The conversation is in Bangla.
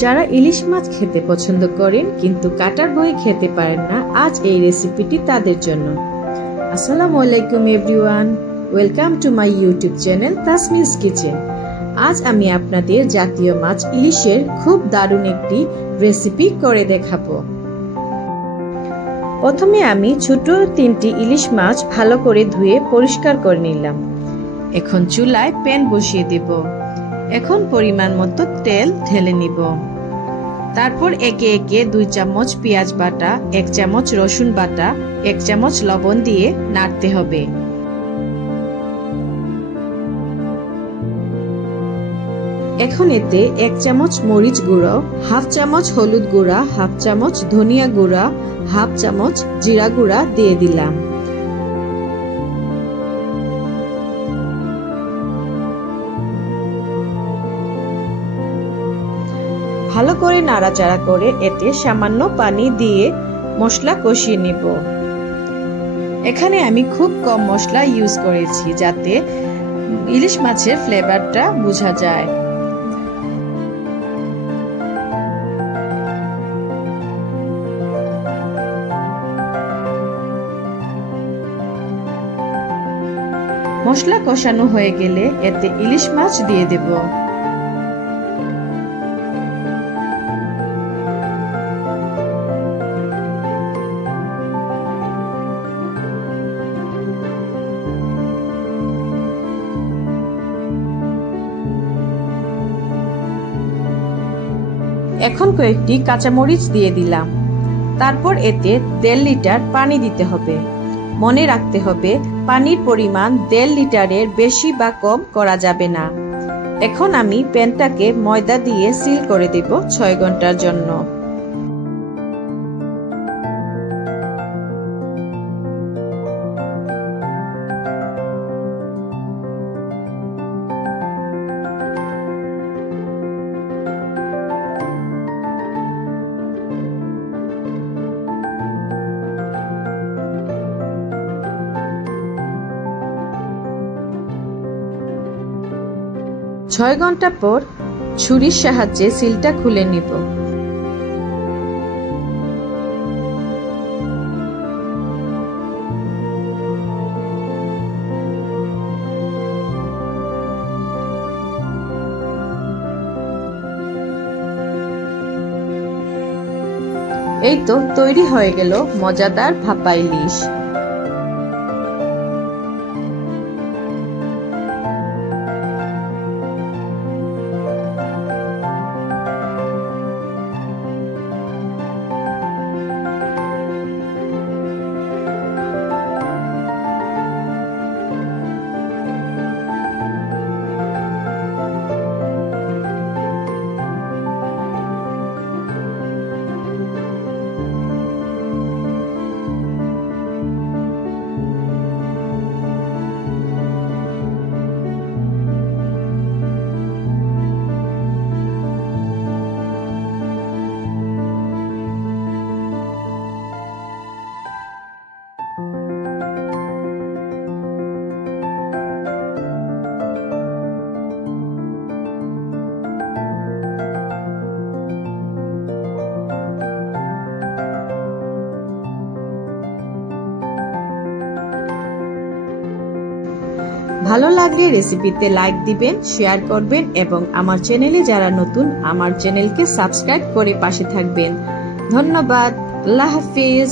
যারা ইলিশ মাছ খেতে পছন্দ করেন কিন্তু কাটার ভয়ে খেতে পারেন না, আজ এই রেসিপিটি তাদের জন্য। আসসালামু আলাইকুম everyone, welcome to my YouTube channel Tasmi's kitchen. আজ আমি আপনাদের জাতীয় মাছ ইলিশের খুব দারুণ একটি রেসিপি করে দেখাবো। প্রথমে আমি ছোট 3টি ইলিশ মাছ ভালো করে ধুয়ে পরিষ্কার করে নিলাম। এখন চুলায় প্যান বসিয়ে দেব। এখন পরিমাণ মতো তেল ঢেলে নিব। তারপর একে একে 2 চামচ পেঁয়াজ বাটা, 1 চামচ রসুন বাটা, 1 চামচ লবণ দিয়ে নাড়তে হবে। এখন এতে 1 চামচ মরিচ গুঁড়ো, 1/2 চামচ হলুদ গুঁড়া, 1/2 চামচ ধনিয়া গুঁড়া, 1/2 চামচ জিরা গুঁড়া দিয়ে দিলাম। ভালো করে নাড়াচাড়া করে এতে সামান্য পানি দিয়ে মশলা কষিয়ে নেব। এখানে আমি খুব কম মশলা ইউজ করেছি যাতে ইলিশ মাছের ফ্লেভারটা বোঝা যায়। মশলা কষানো হয়ে গেলে এতে ইলিশ মাছ দিয়ে দেব। এখন কয়েকটি কাঁচামরিচ দিয়ে দিলাম। তারপর এতে 1.5 লিটার পানি দিতে হবে। মনে রাখতে হবে পানির পরিমাণ 1.5 লিটারের বেশি বা কম করা যাবে না। এখন আমি প্যানটাকে ময়দা দিয়ে সিল করে দেব 6 ঘন্টার জন্য। ছয় ঘন্টা পর ছুরির সাহায্যে সিলটা খুলে নিব। এই তো তৈরি হয়ে গেল মজাদার ভাপা ইলিশ। ভালো লাগলে রেসিপিতে লাইক দিবেন, শেয়ার করবেন এবং আমার চ্যানেলে যারা নতুন আমার চ্যানেলকে সাবস্ক্রাইব করে পাশে থাকবেন। ধন্যবাদ। আল্লাহ হাফেজ।